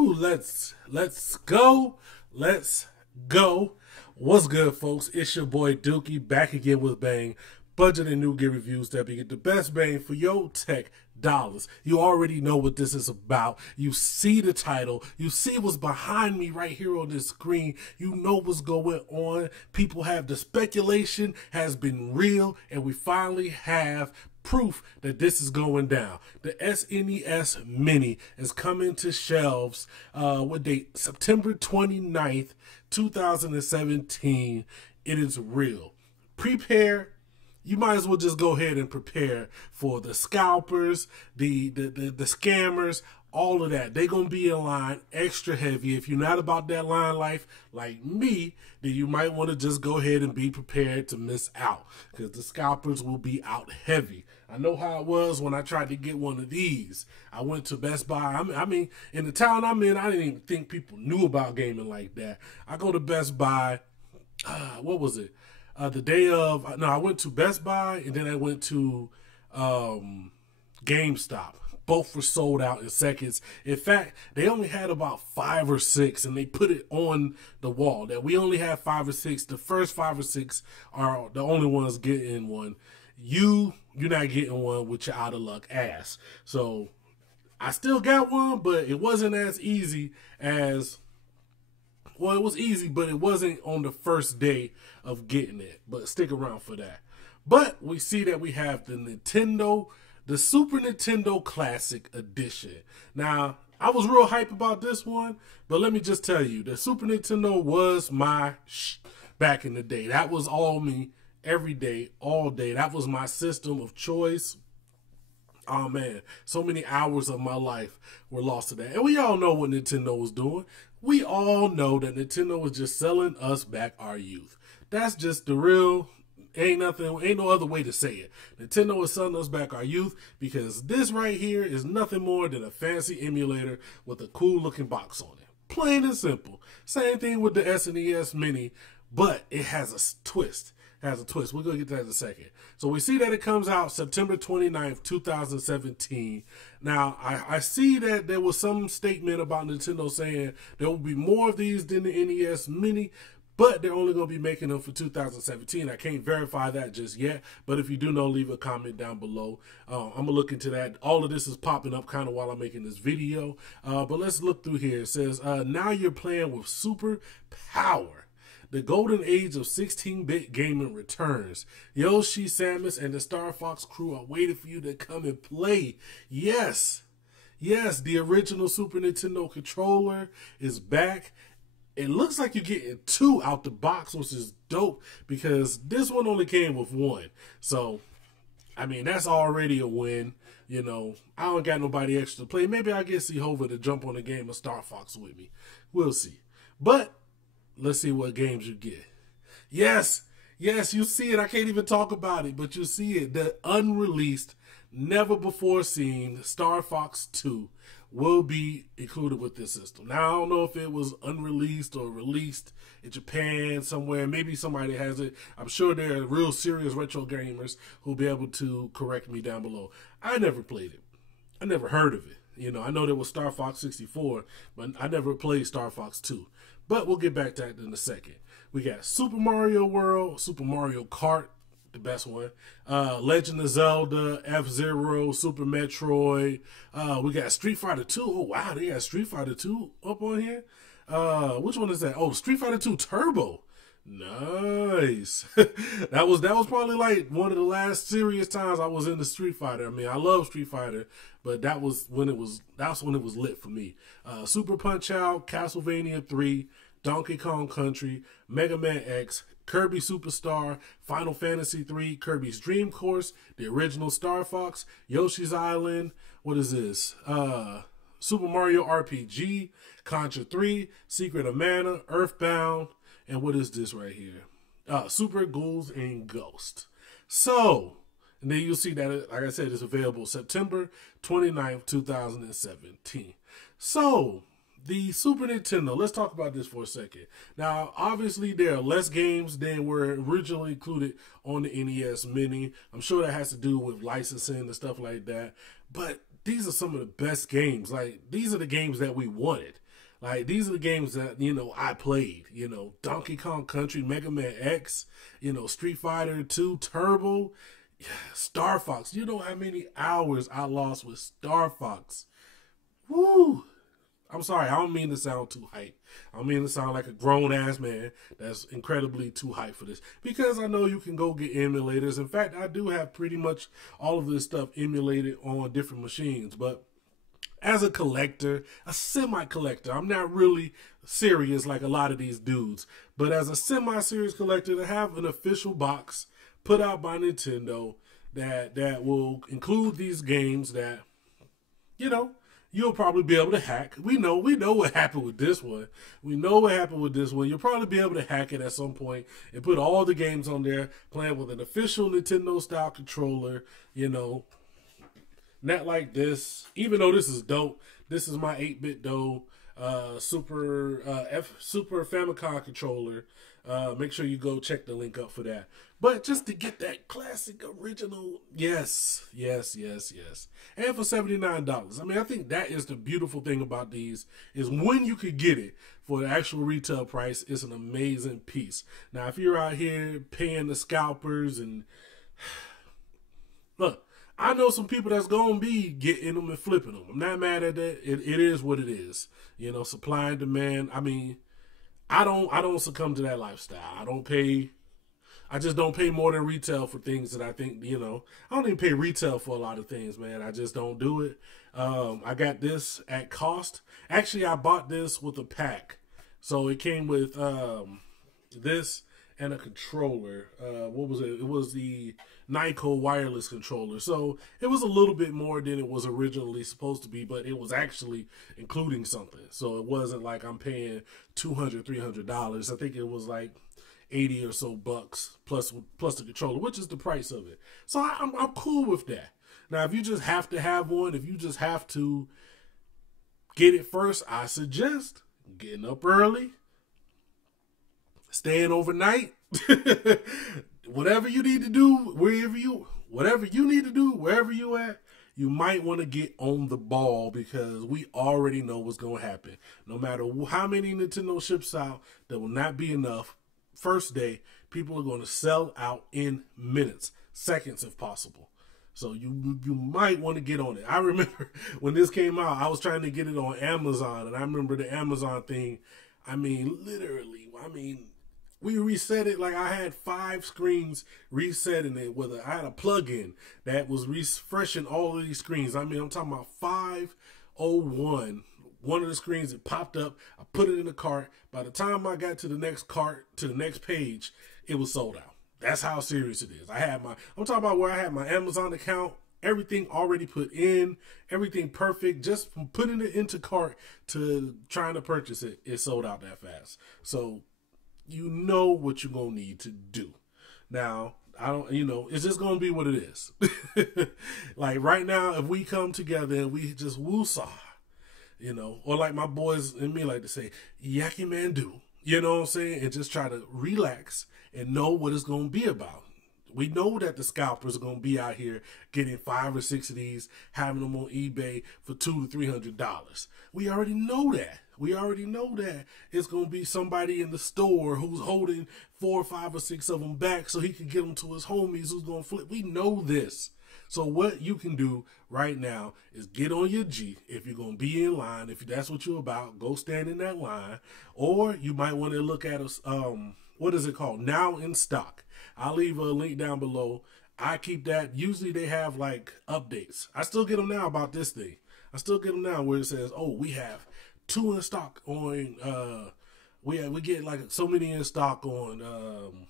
Woo! Let's go. Let's go. What's good, folks? It's your boy Dookie back again with Bang. Budget and new gear reviews that get the best bang for your tech dollars. You already know what this is about. You see the title. You see what's behind me right here on this screen. You know what's going on. People have the speculation has been real, and we finally have proof that this is going down. The SNES Mini is coming to shelves with date September 29th, 2017. It is real. Prepare. You might as well just go ahead and prepare for the scalpers, the scammers, all of that. They're going to be in line extra heavy. If you're not about that line life like me, then you might want to just go ahead and be prepared to miss out, because the scalpers will be out heavy. I know how it was when I tried to get one of these. I went to Best Buy. I mean, in the town I'm in, I didn't even think people knew about gaming like that. I go to Best Buy, what was it? The day of, no, I went to Best Buy and then I went to GameStop. Both were sold out in seconds. In fact, they only had about 5 or 6, and they put it on the wall that we only have 5 or 6. The first 5 or 6 are the only ones getting one. You're not getting one with your out of luck ass. So I still got one, but it wasn't as easy as, well, it was easy, but it wasn't on the first day of getting it. But stick around for that. But we see that we have the Super Nintendo Classic Edition. Now, I was real hype about this one, but let me just tell you, the Super Nintendo was my back in the day. That was all me, every day, all day. That was my system of choice. Oh man, so many hours of my life were lost to that. And we all know what Nintendo was doing. We all know that Nintendo was just selling us back our youth. That's just the real, ain't no other way to say it. Nintendo is selling us back our youth, because this right here is nothing more than a fancy emulator with a cool looking box on it. Plain and simple. Same thing with the SNES Mini, but it has a twist. We're going to get to that in a second. So we see that it comes out September 29th, 2017. Now, I see that there was some statement about Nintendo saying there will be more of these than the NES Mini, but they're only going to be making them for 2017. I can't verify that just yet, but if you do know, leave a comment down below. I'm going to look into that. All of this is popping up kind of while I'm making this video. But let's look through here. It says, now you're playing with super power. The golden age of 16-bit gaming returns. Yoshi, Samus, and the Star Fox crew are waiting for you to come and play. Yes, the original Super Nintendo controller is back. It looks like you're getting 2 out the box, which is dope, because this one only came with 1. So, I mean, that's already a win. You know, I don't got nobody extra to play. Maybe I'll get Hova to jump on a game of Star Fox with me. We'll see. But let's see what games you get. Yes, you see it. I can't even talk about it, but you see it. The unreleased, never before seen Star Fox 2 will be included with this system. Now, I don't know if it was unreleased or released in Japan somewhere. Maybe somebody has it. I'm sure there are real serious retro gamers who'll be able to correct me down below. I never played it. I never heard of it. You know, I know there was Star Fox 64, but I never played Star Fox 2. But we'll get back to that in a second. We got Super Mario World, Super Mario Kart, the best one, Legend of Zelda, F-Zero, Super Metroid. We got Street Fighter 2. Oh, wow, they got Street Fighter 2 up on here. Which one is that? Oh, Street Fighter 2 Turbo. Nice. that was probably like one of the last serious times I was into Street Fighter. I mean, I love Street Fighter, but that's when it was lit for me. Super Punch Out, Castlevania 3, Donkey Kong Country, Mega Man X, Kirby Superstar, Final Fantasy 3, Kirby's Dream Course, the original Star Fox, Yoshi's Island. What is this? Super Mario RPG, Contra 3, Secret of Mana, Earthbound. And what is this right here? Super Ghouls and Ghosts. So, and then you'll see that, like I said, it's available September 29th, 2017. So, the Super Nintendo, let's talk about this for a second. Now, obviously, there are less games than were originally included on the NES Mini. I'm sure that has to do with licensing and stuff like that. But these are some of the best games. Like, these are the games that we wanted. Like, these are the games that, you know, I played. You know, Donkey Kong Country, Mega Man X, you know, Street Fighter 2 Turbo, Star Fox. You know how many hours I lost with Star Fox? Woo! I'm sorry, I don't mean to sound too hype. I don't mean to sound like a grown-ass man that's incredibly too hype for this. Because I know you can go get emulators. In fact, I do have pretty much all of this stuff emulated on different machines. But as a collector, a semi-collector, I'm not really serious like a lot of these dudes. But as a semi-serious collector, to have an official box put out by Nintendo that will include these games that, you know, you'll probably be able to hack. We know what happened with this one. We know what happened with this one. You'll probably be able to hack it at some point and put all the games on there, playing with an official Nintendo style controller, you know. Not like this. Even though this is dope, this is my 8-bit Super Famicom controller. Make sure you go check the link up for that. But just to get that classic original, yes. And for $79. I mean, I think that is the beautiful thing about these, is when you could get it for the actual retail price, it's an amazing piece. Now, if you're out here paying the scalpers and look, I know some people that's gonna be getting them and flipping them. I'm not mad at that. It is what it is. You know, supply and demand. I mean, I don't succumb to that lifestyle. I just don't pay more than retail for things that I think, you know. I don't even pay retail for a lot of things, man. I just don't do it. I got this at cost. Actually, I bought this with a pack. So it came with this and a controller. What was it? It was the Nyko wireless controller. So it was a little bit more than it was originally supposed to be, but it was actually including something. So it wasn't like I'm paying $200, $300. I think it was like 80 or so bucks plus the controller, which is the price of it. So I'm cool with that. Now, if you just have to have one, if you just have to get it first, I suggest getting up early, staying overnight, whatever you need to do, whatever you need to do, wherever you at, you might want to get on the ball, because we already know what's going to happen. No matter how many Nintendo ships out, there will not be enough. First day, people are going to sell out in minutes, seconds if possible. So you might want to get on it. I remember when this came out, I was trying to get it on Amazon, and I remember the Amazon thing. I mean, literally, we reset it. Like, I had 5 screens resetting it I had a plug-in that was refreshing all of these screens. I mean, I'm talking about 501. One of the screens, it popped up. I put it in the cart. By the time I got to the next cart, to the next page, it was sold out. That's how serious it is. I'm talking about where I had my Amazon account, everything already put in, everything perfect. Just from putting it into cart to trying to purchase it, it sold out that fast. So you know what you're going to need to do. Now, it's just going to be what it is. Like right now, if we come together and we just woosah, you know, or like my boys and me like to say, Yaki Man do, you know what I'm saying? And just try to relax and know what it's going to be about. We know that the scalpers are going to be out here getting 5 or 6 of these, having them on eBay for $200 to $300. We already know that. We already know that it's going to be somebody in the store who's holding 4, 5, or 6 of them back so he can get them to his homies who's going to flip. We know this. So what you can do right now is get on your G. If you're going to be in line, if that's what you're about, go stand in that line. Or you might want to look at what is it called? Now in stock. I'll leave a link down below. I keep that. Usually they have like updates. I still get them now about this thing. I still get them now where it says, oh, we have 2 in stock on, we get like so many in stock on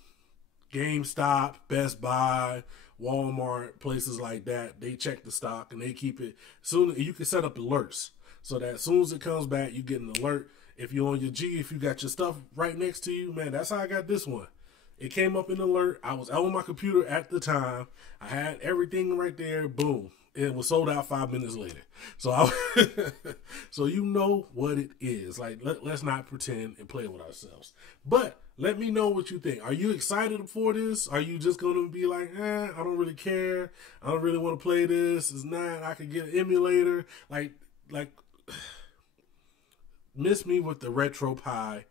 GameStop, Best Buy, Walmart, places like that. They check the stock and they keep it. Soon you can set up alerts so that as soon as it comes back, you get an alert. If you're on your G, if you got your stuff right next to you, man, that's how I got this one. It came up in an alert. I was on my computer at the time. I had everything right there. Boom. It was sold out 5 minutes later. So so you know what it is. Like, let's not pretend and play with ourselves. But let me know what you think. Are you excited for this? Are you just going to be like, I don't really care. I don't really want to play this. It's not. I could get an emulator. Like miss me with the RetroPie,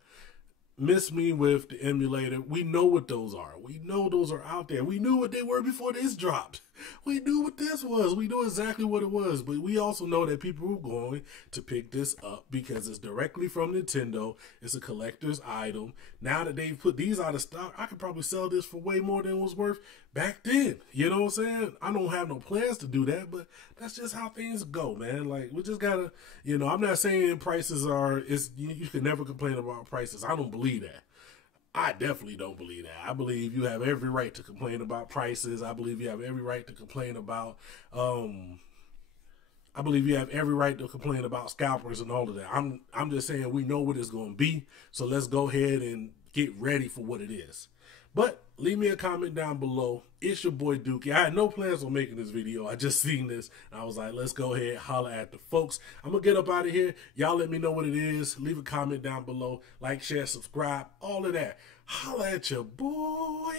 miss me with the emulator. We know what those are. We know those are out there. We knew what they were before this dropped. We knew what this was. We knew exactly what it was. But we also know that people are going to pick this up because it's directly from Nintendo. It's a collector's item. Now that they've put these out of stock, I could probably sell this for way more than it was worth back then. You know what I'm saying? I don't have no plans to do that, but that's just how things go, man. Like, we just gotta, you know, I'm not saying prices are, you can never complain about prices. I don't believe that. I definitely don't believe that. I believe you have every right to complain about prices. I believe you have every right to complain about, I believe you have every right to complain about scalpers and all of that. I'm just saying we know what it's going to be. So let's go ahead and get ready for what it is. But leave me a comment down below. It's your boy Dookie. I had no plans on making this video. I just seen this and I was like, let's go ahead, holler at the folks. I'm going to get up out of here. Y'all let me know what it is. Leave a comment down below. Like, share, subscribe, all of that. Holler at your boy.